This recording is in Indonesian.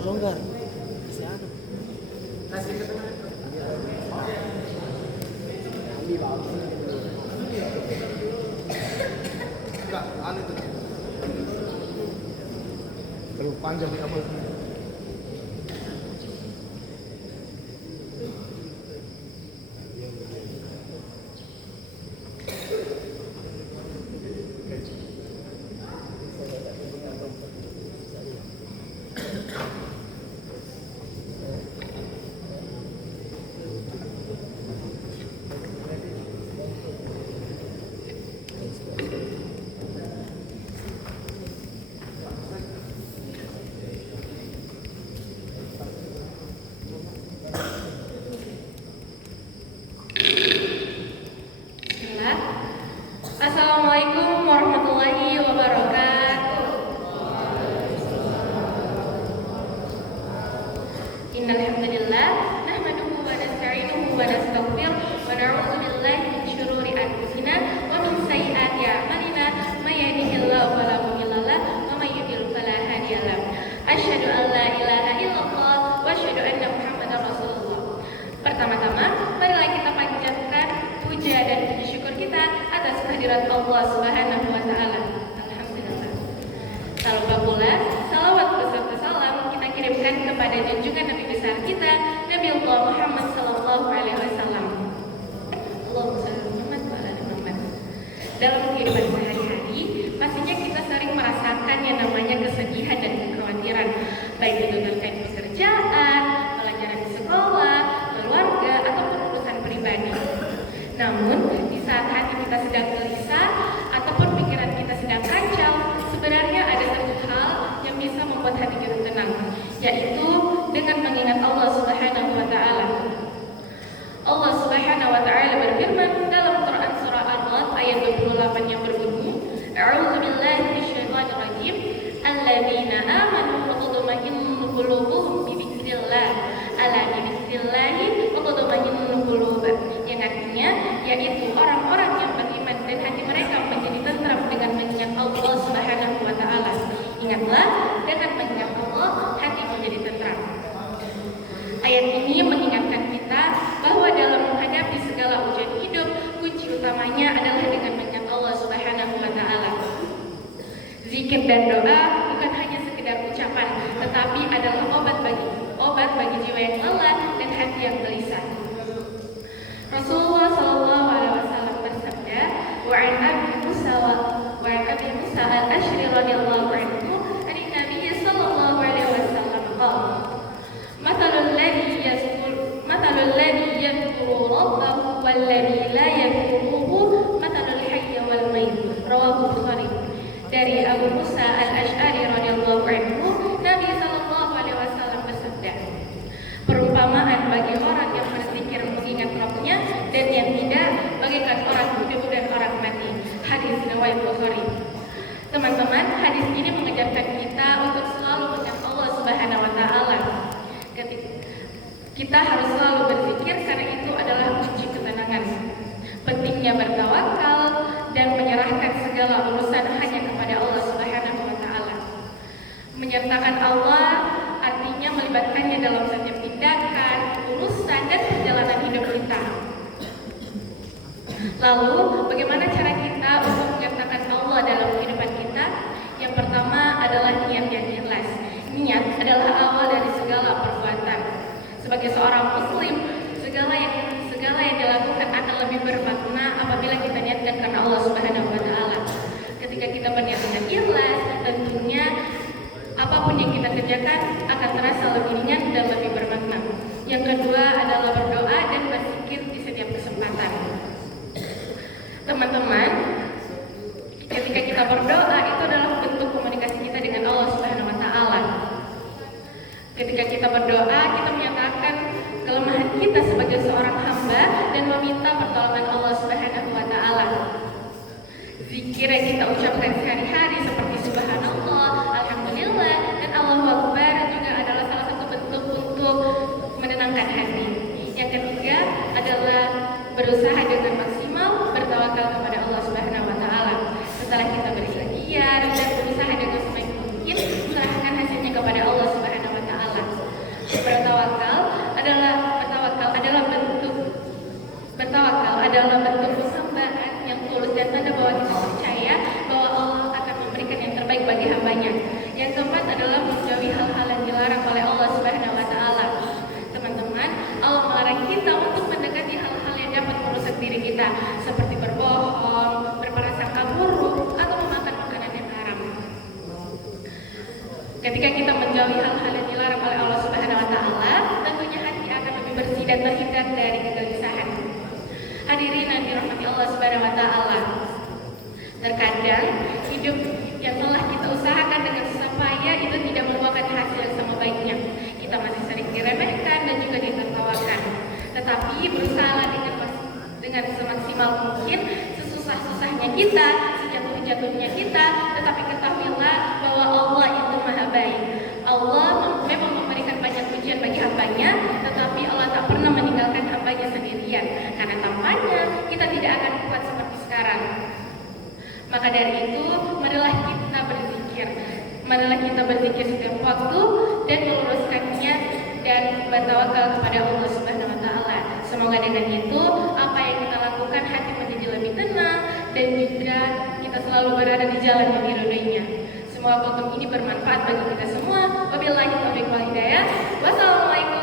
Longgar masih ada kasih ke teman enggak aneh tuh terlalu panjang di amal. Assalamualaikum warahmatullahi wabarakatuh. Innal hamdalillah nahmaduhu wa nasta'inuhu wa nastaghfiruh wa na'udzu billahi min shururi anfusina wa min sayyiati a'malina may yahdihillahu fala mudilla lahu wa may yudlil fala hadiya lahu. Asyhadu an la ilaha illallah wa asyhadu anna Muhammadar Rasulullah. Pertama-tama, marilah kita panjatkan puja dan puji syukur kita atas kehadirat Allah Subhanahu wa taala. Alhamdulillah. Tak lupa pula salawat beserta salam kita kirimkan kepada junjungan Nabi besar kita, Nabi Allah Muhammad sallallahu alaihi wasallam. Allahumma shalli ala Muhammad wa ala Muhammad. Dalam kehidupan sehari-hari, pastinya kita sering merasakan yang namanya kesedihan dan kekhawatiran, baik itu terkait pekerjaan, pelajaran di sekolah, keluarga ataupun urusan pribadi. Namun, di saat hati kita sedang gelisah ataupun pikiran kita sedang kacau, sebenarnya ada satu hal yang bisa membuat hati kita tenang, yaitu dengan mengingat Allah Subhanahu wa taala. Allah Subhanahu wa taala berfirman dalam Quran surah Al-Ra'd ayat 28 yang berbunyi, A'udzubillahi minasyaitonir rajim, alladzina amanu wa tatma'innu qulubuhum bi dzikrillah, ala bi dzikrillah wa tatma'innu qulub. Yang artinya yaitu orang-orang yang beriman dan hati mereka menjadi tentram dengan mengingat Allah Subhanahu wa taala. Ingatlah, dengan mengingat Allah hati menjadi tentram. Ayat ini mengingatkan kita bahwa dalam menghadapi segala ujian hidup, kunci utamanya adalah dengan mengingat Allah Subhanahu wa taala. Zikir dan doa bukan hanya sekedar ucapan, tetapi adalah obat bagi jiwa yang lelah dan hati yang gelisah. Rasulullah sallallahu alaihi wasallam bersabda, wa an Abi Musa al-Asy'ari radhiyallahu anhu, dari Nabi sallallahu alaihi wasallam qala, Matalul ladzi yadhkuru rabbahu wal ladzi la yadhkuruhu matalul hayy wal mayyit. Rawahu Bukhari. Dari Abu Musa al-Asy'ari radhiyallahu anhu, Nabi sallallahu alaihi wasallam bersabda, perumpamaan bagi orang yang berzikir mengingat Rabbnya dan yang tidak bagaikan orang hidup dan orang mati. Hadis riwayat Bukhari. Teman-teman, hadis ini mengajarkan kita untuk selalu mengingat Allah Subhanahu wa taala. Kita harus selalu berzikir karena itu adalah kunci ketenangan. Pentingnya bertawakal dan menyerahkan segala urusan hanya kepada Allah Subhanahu wa taala. Menyertakan Allah artinya melibatkannya dalam setiap tindakan, urusan dan perjalanan hidup kita. Lalu, bagaimana cara kita untuk menyertakan Allah dalam kehidupan kita? Yang pertama adalah niat yang ikhlas. Niat adalah awal dari segala perbuatan. Sebagai seorang muslim, segala yang dilakukan akan lebih bermakna apabila kita niatkan karena Allah Subhanahu wa taala. Ketika kita berniat dengan ikhlas, tentunya apapun yang kita kerjakan akan terasa lebih ringan dan lebih bermakna. Yang kedua adalah berdoa dan berzikir di setiap kesempatan. Teman-teman, ketika kita berdoa itu adalah bentuk komunikasi kita dengan Allah Subhanahu wa taala. Ketika kita berdoa, kita menyatakan kelemahan kita sebagai seorang hamba dan meminta pertolongan Allah Subhanahu wa taala. Zikir yang kita ucapkan sehari-hari seperti subhanallah, alhamdulillah, dan Allahu akbar juga adalah salah satu bentuk untuk menenangkan hati. Yang ketiga adalah berusaha dengan maksimal bertawakal kepada Allah Subhanahu wa taala. Setelah kita berikhtiar dan berusaha dengan sebaik mungkin, serahkan hasilnya kepada Allah Subhanahu wa taala. Bertawakal adalah bentuk persembahan yang tulus dan tanda bahwa kita percaya bahwa Allah akan memberikan yang terbaik bagi hambanya. Yang keempat adalah menjauhi hal-hal yang dilarang oleh Allah Subhanahu wa taala. Teman-teman, Allah melarang kita untuk mendekati hal-hal yang dapat merusak diri kita, seperti berbohong, berprasangka buruk, atau memakan makanan yang haram. Ketika kita menjauhi hal-hal yang dilarang oleh Allah Subhanahu wa taala, tentunya hati akan lebih bersih dan terhindar dari kegelisahan. Hadirin yang dirahmati Allah Subhanahu wa taala. Terkadang hidup yang telah kita usahakan dengan susah payah itu tidak membuahkan hasil yang sama baiknya. Kita masih sering diremehkan dan juga ditertawakan. Tetapi berusaha dengan semaksimal mungkin, sesusah-susahnya kita, sejatuh-jatuhnya kita, tetapi ketahuilah bahwa Allah itu Maha Baik. Allah memang memberikan banyak ujian bagi hambanya, tetapi Allah tak pernah meninggalkan hambanya sendirian. Karena tanpanya kita tidak akan kuat seperti sekarang. Maka dari itu, marilah kita berzikir setiap waktu dan meluruskan niat dan bertawakal kepada Allah Subhanahu wa taala. Semoga dengan itu apa yang kita lakukan hati menjadi lebih tenang dan juga kita selalu berada di jalan yang diridhoinya. Semoga podcast ini bermanfaat bagi kita semua. Wabillahi taufiq wal hidayah. Wassalamualaikum